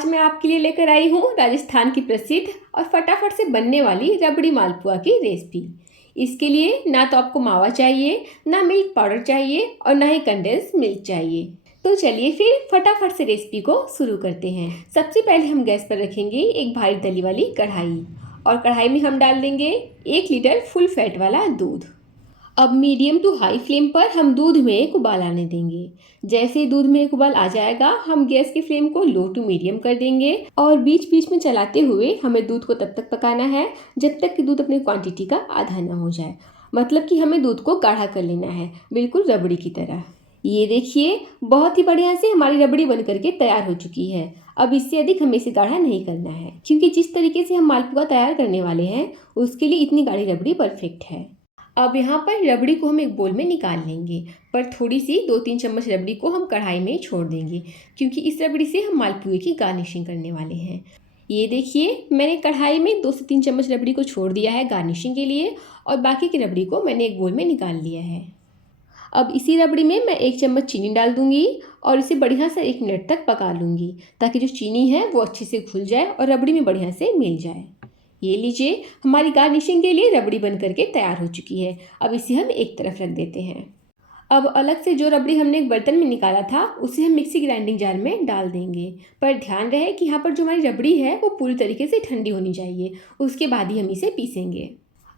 आज मैं आपके लिए लेकर आई हूँ राजस्थान की प्रसिद्ध और फटाफट से बनने वाली रबड़ी मालपुआ की रेसिपी। इसके लिए ना तो आपको मावा चाहिए, ना मिल्क पाउडर चाहिए और ना ही कंडेंस मिल्क चाहिए। तो चलिए फिर फटाफट से रेसिपी को शुरू करते हैं। सबसे पहले हम गैस पर रखेंगे एक भारी तली वाली कढ़ाई और कढ़ाई में हम डाल देंगे 1 लीटर फुल फैट वाला दूध। अब मीडियम टू हाई फ्लेम पर हम दूध में एक उबाल आने देंगे। जैसे ही दूध में एक उबाल आ जाएगा हम गैस की फ्लेम को लो टू मीडियम कर देंगे और बीच बीच में चलाते हुए हमें दूध को तब तक पकाना है जब तक कि दूध अपनी क्वांटिटी का आधा ना हो जाए। मतलब कि हमें दूध को गाढ़ा कर लेना है, बिल्कुल रबड़ी की तरह। ये देखिए बहुत ही बढ़िया से हमारी रबड़ी बन करके तैयार हो चुकी है। अब इससे अधिक हमें इसे गाढ़ा नहीं करना है, क्योंकि जिस तरीके से हम मालपुआ तैयार करने वाले हैं उसके लिए इतनी गाढ़ी रबड़ी परफेक्ट है। अब यहाँ पर रबड़ी को हम एक बोल में निकाल लेंगे, पर थोड़ी सी 2-3 चम्मच रबड़ी को हम कढ़ाई में छोड़ देंगे, क्योंकि इस रबड़ी से हम मालपुए की गार्निशिंग करने वाले हैं। ये देखिए मैंने कढ़ाई में 2 से 3 चम्मच रबड़ी को छोड़ दिया है गार्निशिंग के लिए और बाकी की रबड़ी को मैंने एक बोल में निकाल लिया है। अब इसी रबड़ी में मैं 1 चम्मच चीनी डाल दूंगी और इसे बढ़िया से 1 मिनट तक पका लूँगी, ताकि जो चीनी है वो अच्छे से घुल जाए और रबड़ी में बढ़िया से मिल जाए। ये लीजिए हमारी गार्निशिंग के लिए रबड़ी बन करके तैयार हो चुकी है। अब इसे हम एक तरफ रख देते हैं। अब अलग से जो रबड़ी हमने एक बर्तन में निकाला था उसे हम मिक्सी ग्राइंडिंग जार में डाल देंगे, पर ध्यान रहे कि यहाँ पर जो हमारी रबड़ी है वो पूरी तरीके से ठंडी होनी चाहिए, उसके बाद ही हम इसे पीसेंगे।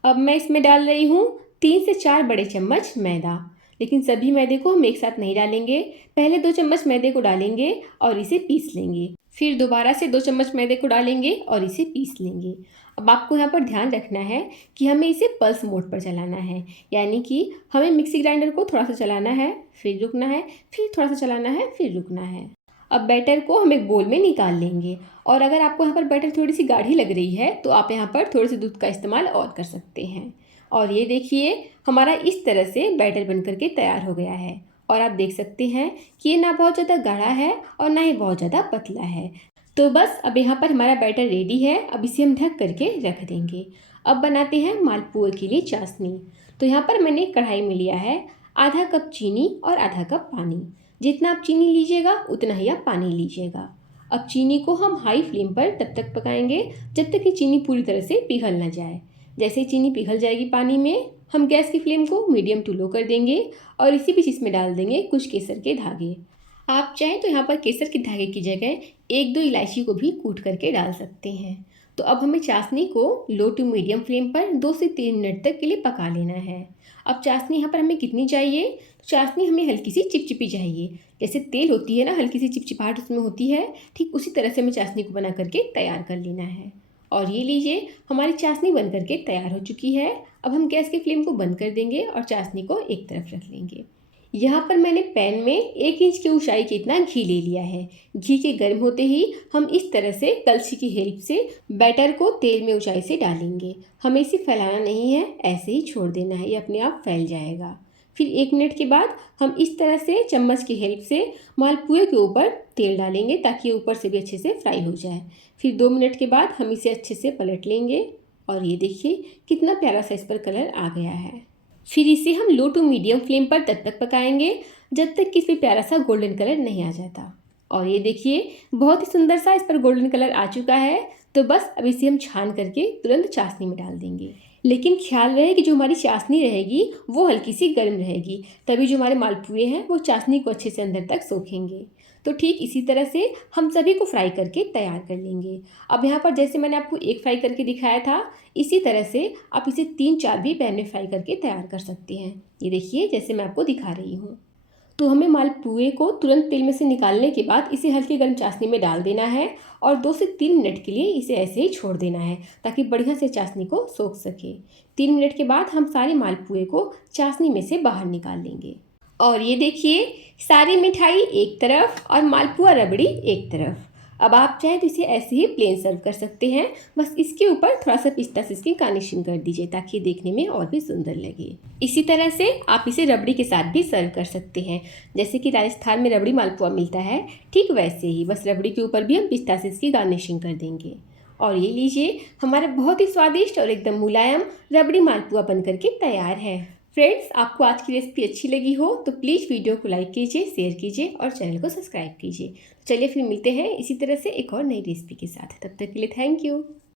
अब मैं इसमें डाल रही हूँ 3 से 4 बड़े चम्मच मैदा, लेकिन सभी मैदे को हम एक साथ नहीं डालेंगे। पहले 2 चम्मच मैदे को डालेंगे और इसे पीस लेंगे, फिर दोबारा से 2 चम्मच मैदे को डालेंगे और इसे पीस लेंगे। अब आपको यहाँ पर ध्यान रखना है कि हमें इसे पल्स मोड पर चलाना है, यानी कि हमें मिक्सी ग्राइंडर को थोड़ा सा चलाना है, फिर रुकना है, फिर थोड़ा सा चलाना है, फिर रुकना है। अब बैटर को हम एक बोल में निकाल लेंगे और अगर आपको यहाँ पर बैटर थोड़ी सी गाढ़ी लग रही है तो आप यहाँ पर थोड़े से दूध का इस्तेमाल और कर सकते हैं। और ये देखिए हमारा इस तरह से बैटर बन करके तैयार हो गया है और आप देख सकते हैं कि ये ना बहुत ज़्यादा गाढ़ा है और ना ही बहुत ज़्यादा पतला है। तो बस अब यहाँ पर हमारा बैटर रेडी है। अब इसे हम ढक करके रख देंगे। अब बनाते हैं मालपुए के लिए चाशनी। तो यहाँ पर मैंने कढ़ाई में लिया है आधा कप चीनी और आधा कप पानी। जितना आप चीनी लीजिएगा उतना ही आप पानी लीजिएगा। अब चीनी को हम हाई फ्लेम पर तब तक पकाएंगे जब तक कि चीनी पूरी तरह से पिघल ना जाए। जैसे ही चीनी पिघल जाएगी पानी में, हम गैस की फ्लेम को मीडियम टू लो कर देंगे और इसी बीच इसमें डाल देंगे कुछ केसर के धागे। आप चाहें तो यहाँ पर केसर के धागे की जगह 1-2 इलायची को भी कूट करके डाल सकते हैं। तो अब हमें चाशनी को लो टू मीडियम फ्लेम पर 2 से 3 मिनट तक के लिए पका लेना है। अब चाशनी यहाँ पर हमें कितनी चाहिए? तो चाशनी हमें हल्की सी चिपचिपी चाहिए। जैसे तेल होती है ना, हल्की सी चिपचिपाहट उसमें होती है, ठीक उसी तरह से हमें चाशनी को बना करके तैयार कर लेना है। और ये लीजिए हमारी चाशनी बन करके तैयार हो चुकी है। अब हम गैस की फ्लेम को बंद कर देंगे और चाशनी को एक तरफ रख लेंगे। यहाँ पर मैंने पैन में 1 इंच की ऊंचाई के इतना घी ले लिया है। घी के गर्म होते ही हम इस तरह से कलछी की हेल्प से बैटर को तेल में ऊंचाई से डालेंगे। हमें इसे फैलाना नहीं है, ऐसे ही छोड़ देना है, ये अपने आप फैल जाएगा। फिर 1 मिनट के बाद हम इस तरह से चम्मच की हेल्प से मालपुए के ऊपर तेल डालेंगे ताकि ये ऊपर से भी अच्छे से फ्राई हो जाए। फिर 2 मिनट के बाद हम इसे अच्छे से पलट लेंगे और ये देखिए कितना प्यारा सा इस पर कलर आ गया है। फिर इसे हम लो टू मीडियम फ्लेम पर तब तक पकाएंगे जब तक कि इस पर प्यारा सा गोल्डन कलर नहीं आ जाता। और ये देखिए बहुत ही सुंदर सा इस पर गोल्डन कलर आ चुका है। तो बस अब इसे हम छान करके तुरंत चाशनी में डाल देंगे। लेकिन ख्याल रहे कि जो हमारी चाशनी रहेगी वो हल्की सी गर्म रहेगी, तभी जो हमारे मालपुए हैं वो चाशनी को अच्छे से अंदर तक सोखेंगे। तो ठीक इसी तरह से हम सभी को फ्राई करके तैयार कर लेंगे। अब यहाँ पर जैसे मैंने आपको एक फ्राई करके दिखाया था, इसी तरह से आप इसे 3-4 भी पैन में फ्राई करके तैयार कर सकते हैं। ये देखिए जैसे मैं आपको दिखा रही हूँ। तो हमें मालपुए को तुरंत तेल में से निकालने के बाद इसे हल्की गर्म चाशनी में डाल देना है और 2 से 3 मिनट के लिए इसे ऐसे ही छोड़ देना है ताकि बढ़िया से चाशनी को सोख सके। 3 मिनट के बाद हम सारे मालपुए को चाशनी में से बाहर निकाल लेंगे। और ये देखिए सारी मिठाई एक तरफ और मालपुआ रबड़ी एक तरफ। अब आप चाहे तो इसे ऐसे ही प्लेन सर्व कर सकते हैं, बस इसके ऊपर थोड़ा सा पिस्ता से इसकी गार्निशिंग कर दीजिए ताकि ये देखने में और भी सुंदर लगे। इसी तरह से आप इसे रबड़ी के साथ भी सर्व कर सकते हैं। जैसे कि राजस्थान में रबड़ी मालपुआ मिलता है, ठीक वैसे ही बस रबड़ी के ऊपर भी हम पिस्ता से इसकी गार्निशिंग कर देंगे। और ये लीजिए हमारा बहुत ही स्वादिष्ट और एकदम मुलायम रबड़ी मालपुआ बन करके तैयार है। फ्रेंड्स, आपको आज की रेसिपी अच्छी लगी हो तो प्लीज़ वीडियो को लाइक कीजिए, शेयर कीजिए और चैनल को सब्सक्राइब कीजिए। चलिए फिर मिलते हैं इसी तरह से एक और नई रेसिपी के साथ। तब तक के लिए थैंक यू।